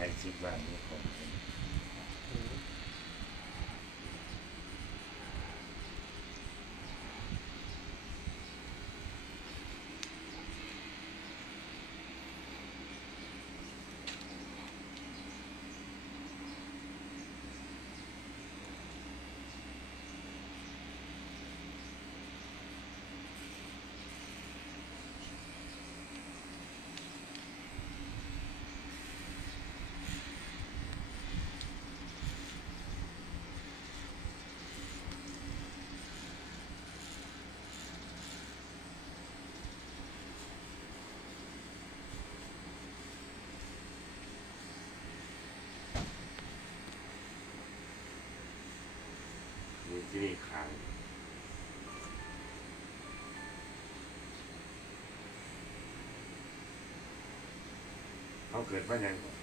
알지말고 거. เขาเกิดว่ายังก่อน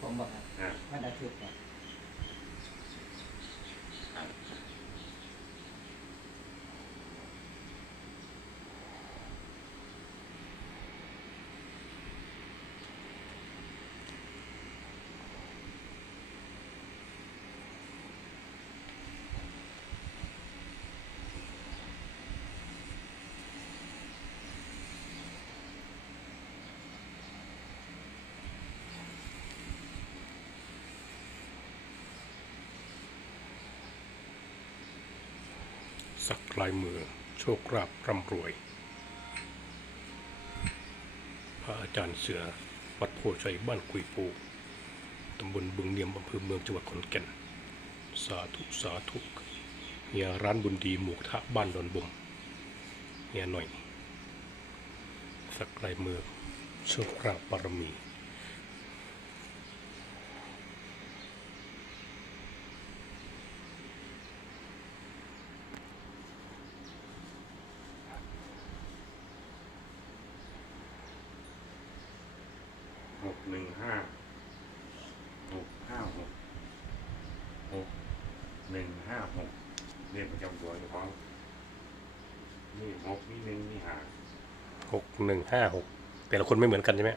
ผมบอกครับอ่า วันอาทิตย์ครับ สักลายมือ โชคราบร่ำรวย พระอาจารย์เสือวัดโพชัยบ้านกุยปูตำบลบึงเนียมอำเภอเมืองจังหวัดขอนแก่น สาธุสาธุเฮียร้านบุญดีหมูกระทะบ้านดอนบมเฮียหน่อย สักลายมือ โชคราบบารมี หกหนึ่งห้าหกห้าหกหกหนึ่งห้าหก เรียนประจำตัวเฉพาะนี่หกนี่หนึ่งนี่หาหกหนึ่งห้าหกแต่ละคนไม่เหมือนกันใช่ไหม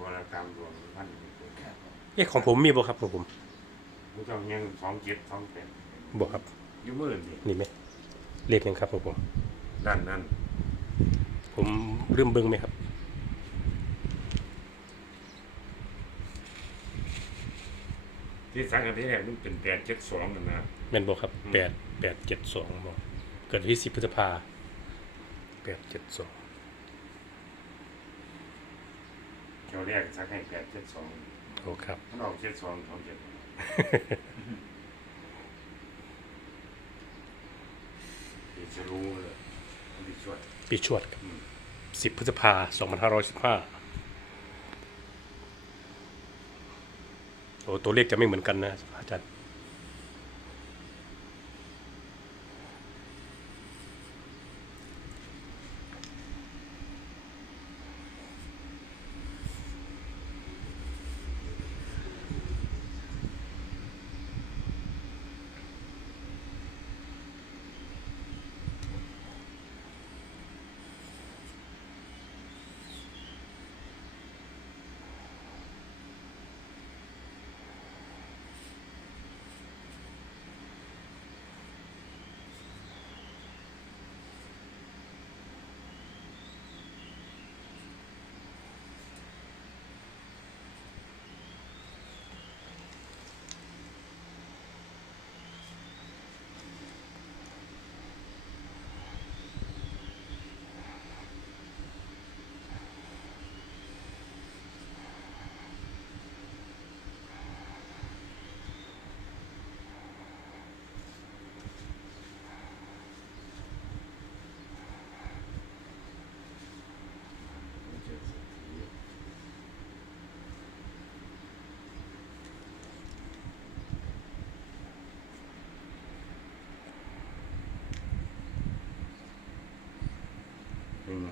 บรกรรมรวมพันมีคนครับผมเอ๊ะของผมมีบ่ครับของผมผู้เจ้ายังสองเจ็ดสองแปดบ่ครับอยุ่มือนี่นี่ไหมเรียกยังครับของผม ด้านนั้นผมลืมเบิ้งไหมครับ ที่สังกัดที่แรกมันเป็นแปดเจ็ดสองนั่นนะ แม่นบอกครับอืมแปด แปดเจ็ดสองบอกเกิดวันที่สิบพฤษภาแปดเจ็ดสองเจ้าแรกสักให้แปดเจ็ดสองโอ้ครับมันออกเจ็ดสองสองเจ็ดที่จะรู้เลยมันดีช่วยปีชวดครับอืมสิบพฤษภาสองพันห้าร้อยสิบห้าโอ้ตัวเลขจะไม่เหมือนกันนะอาจารย์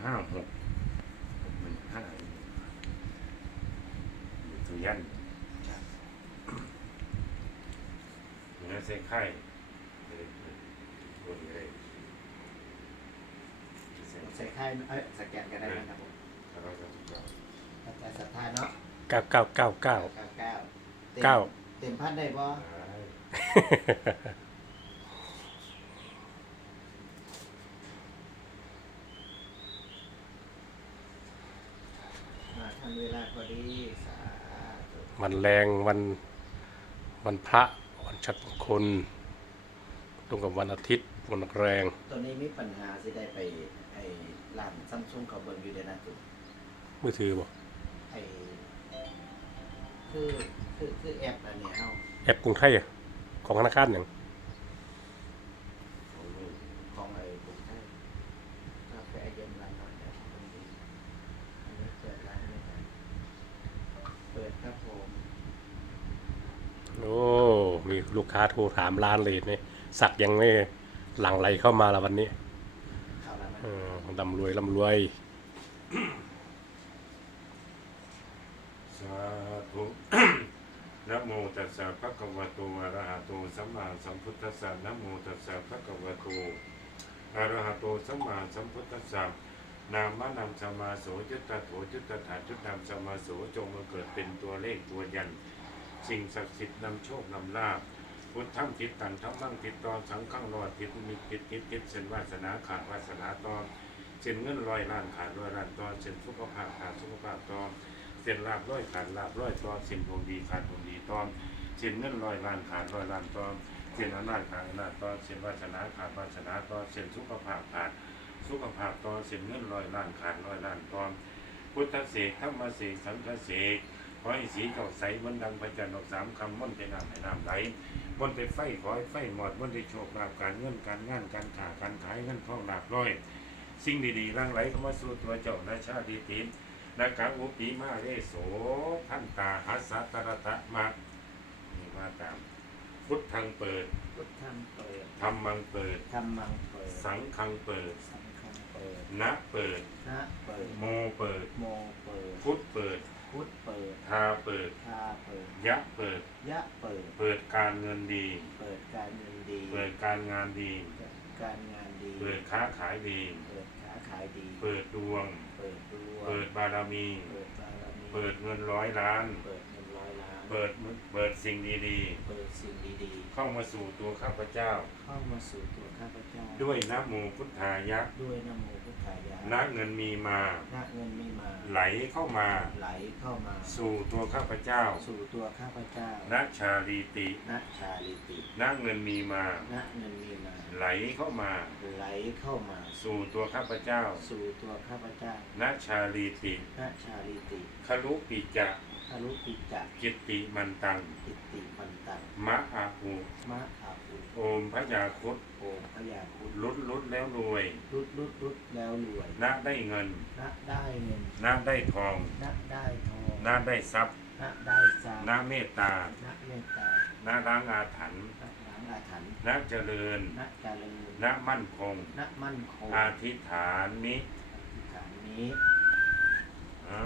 หนึ่งห้าหกหนึ่งห้าอยู่ตัวยันอยู่ในเส้นไข่เลยรวมเลยเส้นใส่ค่ายเอ้ยสแกนกันได้นะครับผมแล้วก็จะถูกต้องแต่ศรัทธาเนาะเก้าเก้าเก้าเก้าเก้าเก้าต็มเก้า เต็มพันได้บ่ได้ มาทันเวลาพอดีสาธุวันแรงวันวันพระวันชัดมงคลตรงกับวันอาทิตย์วันแรงตัวนี้มีปัญหาสิได้ไปไอ้ร้านซัมซุงเขาเบิ่งอยู่เดยวนะตุมือถือบ่ไอ้คือคือคือแอปอันเนี้ยเฮา แอปกรุงไทยอะของธนาคารอย่างของนี่ ของไอ้กรุงไทยกาแฟเย็นร้านน้อยแต่ตรงนี้อันนี้เปิดร้านเลยนะเปิดครับผม โอ้มีลูกค้าโทรถามร้านเลยเนี่ยสักยังไม่หลั่งไหลเข้ามาละวันนี้เข้าร้านไหมเออร่ำรวยร่ำรวยสาธุนะโมตัสสะภะคะวะโตอะระหะโตสัมมาสัมพุทธัสสะนะโมตัสสะภะคะวะโตอะระหะโตสัมมาสัมพุทธัสสะนามะนามสมมาโสจุตตะโถจุตตะถาจุตนามสมมาโสจงมาเกิดเป็นตัวเลขตัวยัน สิ่งศักดิ์สิทธิ์นำโชคนำลาภพุทธังทิศตังธรรมังทิศตอนสังฆังรอดทิศมิทิศทิศทิศเส้นวาสนาขาดวาสนาตอนเส้นเงินร้อยล้านขาดร้อยล้านตอนเส้นสุขภาพขาดสุขภาพตอนเส้นลาบร้อยขาดลาบร้อยตอนเส้นดวงดีขาดดวงดีตอนเส้นเงินร้อยล้านขาดร้อยล้านตอนเส้นอำนาจขาดอำนาจตอนเส้นวาสนาขาดวาสนาตอนเส้นสุขภาพขาดสุขภาพตอนเส้นเงินร้อยล้านขาดร้อยล้านตอนพุทธเสกธรรมเสกสังฆเสก ขอให้สีเจ้าใสเหมันดังพระจันทร์ออกสามคำม่อนไปน้ำให้น้ำไหลม่อนไปไฟขอให้ไฟหมดม่อนไปโชคลาภการเงินการงานการค้าการขายเงินทองลาบร้อย สิ่งดีๆร่างไหลเข้ามาสู่ตัวเจ้านาชาติตินนากังอุปิมาเรโสท่านตาหัสสะตระตะมานี่มาตามพุทธังเปิดพุทธังเปิดธรรมังเปิดธรรมังเปิด สังฆังเปิดสังฆังเปิดนะเปิดนะเปิดโมเปิดโมเปิดพุทธเปิด พุทธเปิดทาเปิด ทาเปิด ยะเปิด ยะเปิด เปิดการเงินดี เปิดการเงินดี เปิดการงานดี เปิดการงานดี เปิดค้าขายดี เปิดค้าขายดี เปิดดวง เปิดดวง เปิดบารมี เปิดบารมี เปิดเงินร้อยล้าน เปิดเงินร้ อยล้านเปิดเปิดสิ่งดีเปิดสิ่งดีๆ เข้ามาสู่ตัวข้าพเจ้า ๆ เข้ามาสู่ตัวข้าพเจ้าด้วยนะโมพุทธายะด้วยนะโมพุทธายะณเงินมีมา ณเงินมีมาไหลเข้ามาไหลเข้ามาสู่ตัวข้าพเจ้าสู่ตัวข้าพเจ้าณชาลีติณชาลิติณเงินมีมา ณเงินมีมาไหลเข้ามาไหลเข้ามาสู่ตัวข้าพเจ้าสู่ตัวข้าพเจ้าณชาลีติณชาลิติคลุปิจะคารุปิจักกิตติมันตังกิตติมันตังมะอาหูมะอาอุโอมพระยาครุดโอมพยาคุณลุดลุดแล้วรวยรุดรุดรุดแล้วรวยณได้เงินณได้เงินณได้ทองณได้ทองณได้ทรัพย์ณได้ทรัพย์ณเมตตาณเมตตาณล้างอาถรรพ์ณล้างอาถรรพ์ณเจริญณเจริญณมั่นคงณมั่นคงอธิษฐานมิฐานนี้อะ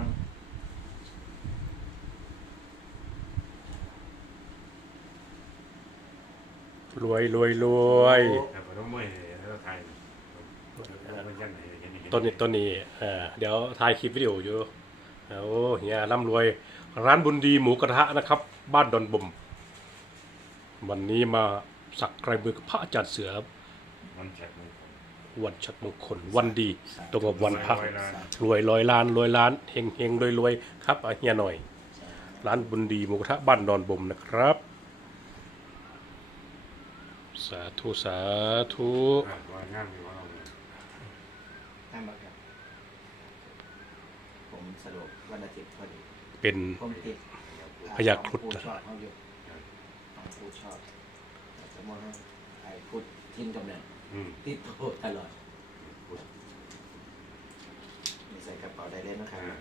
รวยรวยรวยแต่ผมต้องไม่เห็นแล้วไทยมันยังไงเห็นเห็ต้นนี้ต้นนี้เออเดี๋ยวถ่ายคลิปวิดีโออยู่โอ้เฮียร่ำรวย ร้านบุญดีหมูกระทะนะครับ บ้านดอนบ่มวันนี้มาสักไกรมือกับพระอาจารย์เสือมันแฉกมันวันชัดมงคลวันดีตรงกับวันพระร้อยล้านรวยร้อยล้านรวยล้านเฮงเฮงรวยรวยครับเอาเฮียหน่อย ร้านบุญดีหมูกระทะบ้านดอนบ่มนะครับ สาธุ สาธุอะว่างามอยู่ว่าเอาเลยห้ามบังคับ ผมสะดวกวันอาทิตย์พอดี เป็น ผมติดพญาครุฑ ผู้ชอบเขาอยู่ของผู้ชอบสมมติว่าไอ้พุทธทิ้นกำเนิดอืมติดโทษตลอดมีใส่กระเป๋าได้เลยนะครับอ่า